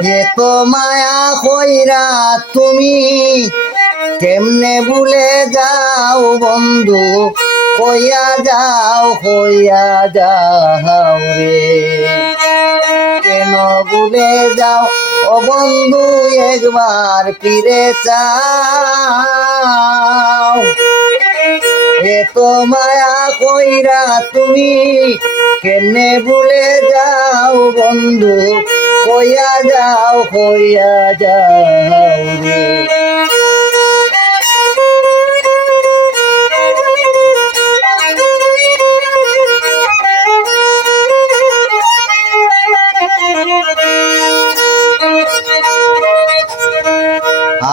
এত মায়া কইরা তুমি কেমনে ভুলে যাও বন্ধু, হইয়া যাও রে। কেন ভুলে যাও ও বন্ধু, একবার ফিরে চাও। এত মায়া কইরা তুমি কেমনে ভুলে যাও বন্ধু, হইয়া যাও রে।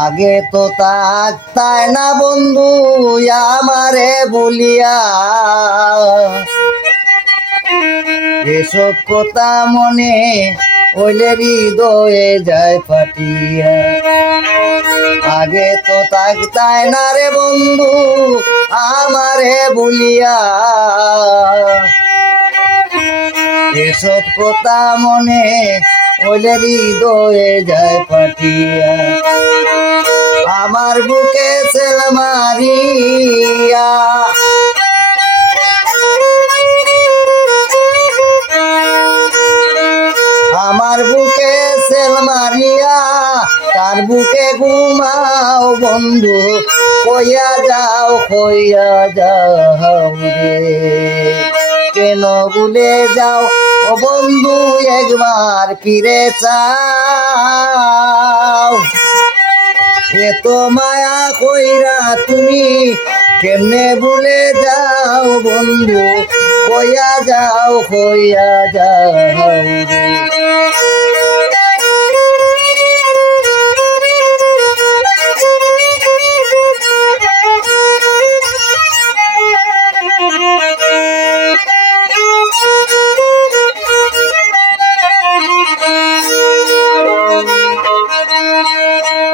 আগে তো তাই না বন্ধু আমারে বলিয়া, এসব কথা মনে হইলে হৃদয়ে যায় ফাটিয়া। আগে তো তাই না রে বন্ধু আমারে বলিয়া, এসব কথা মনে হইলে হৃদয়ে যায় ফাটিয়া। আমার বুকে সেল মারিয়া, আমার বুকে সেল মারিয়া, তার বুকে ঘুমাও বন্ধু, হইয়া যাও রে। কেন ভুলে যাও ও বন্ধু, একবার ফিরে চাও। এত মায়া কইরা তুমি কেমনে ভুলে যাও বন্ধু, হইয়া যাও রে।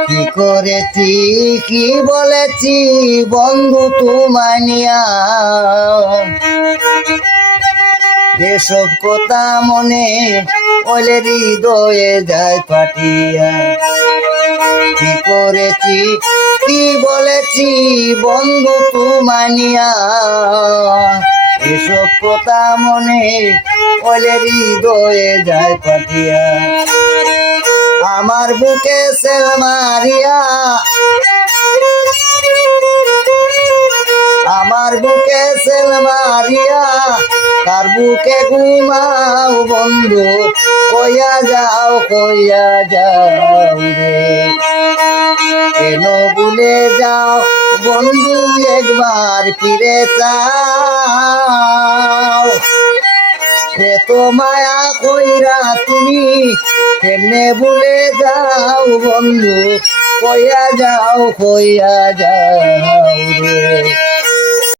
কি করেছি কি বলেছি বন্ধু তোমায় নিয়া, এসব কথা মনে হইলে হৃদয়ে যায় ফাটিয়া। কি করেছি কি বলেছি বন্ধু তোমায় নিয়া, এসব কথা মনে হইলে হৃদয়ে যায় ফাটিয়া। আমার বুকে সেল মারিয়া, আমার বুকে সেল মারিয়া, তার বুকে ঘুমাও বন্ধু, হইয়া যাও রে। কেন ভুলে যাও বন্ধু, একবার ফিরে চাও। এত মায়া কইরা তুমি কেমনে ভুলে যাও বন্ধু, হইয়া যাও রে।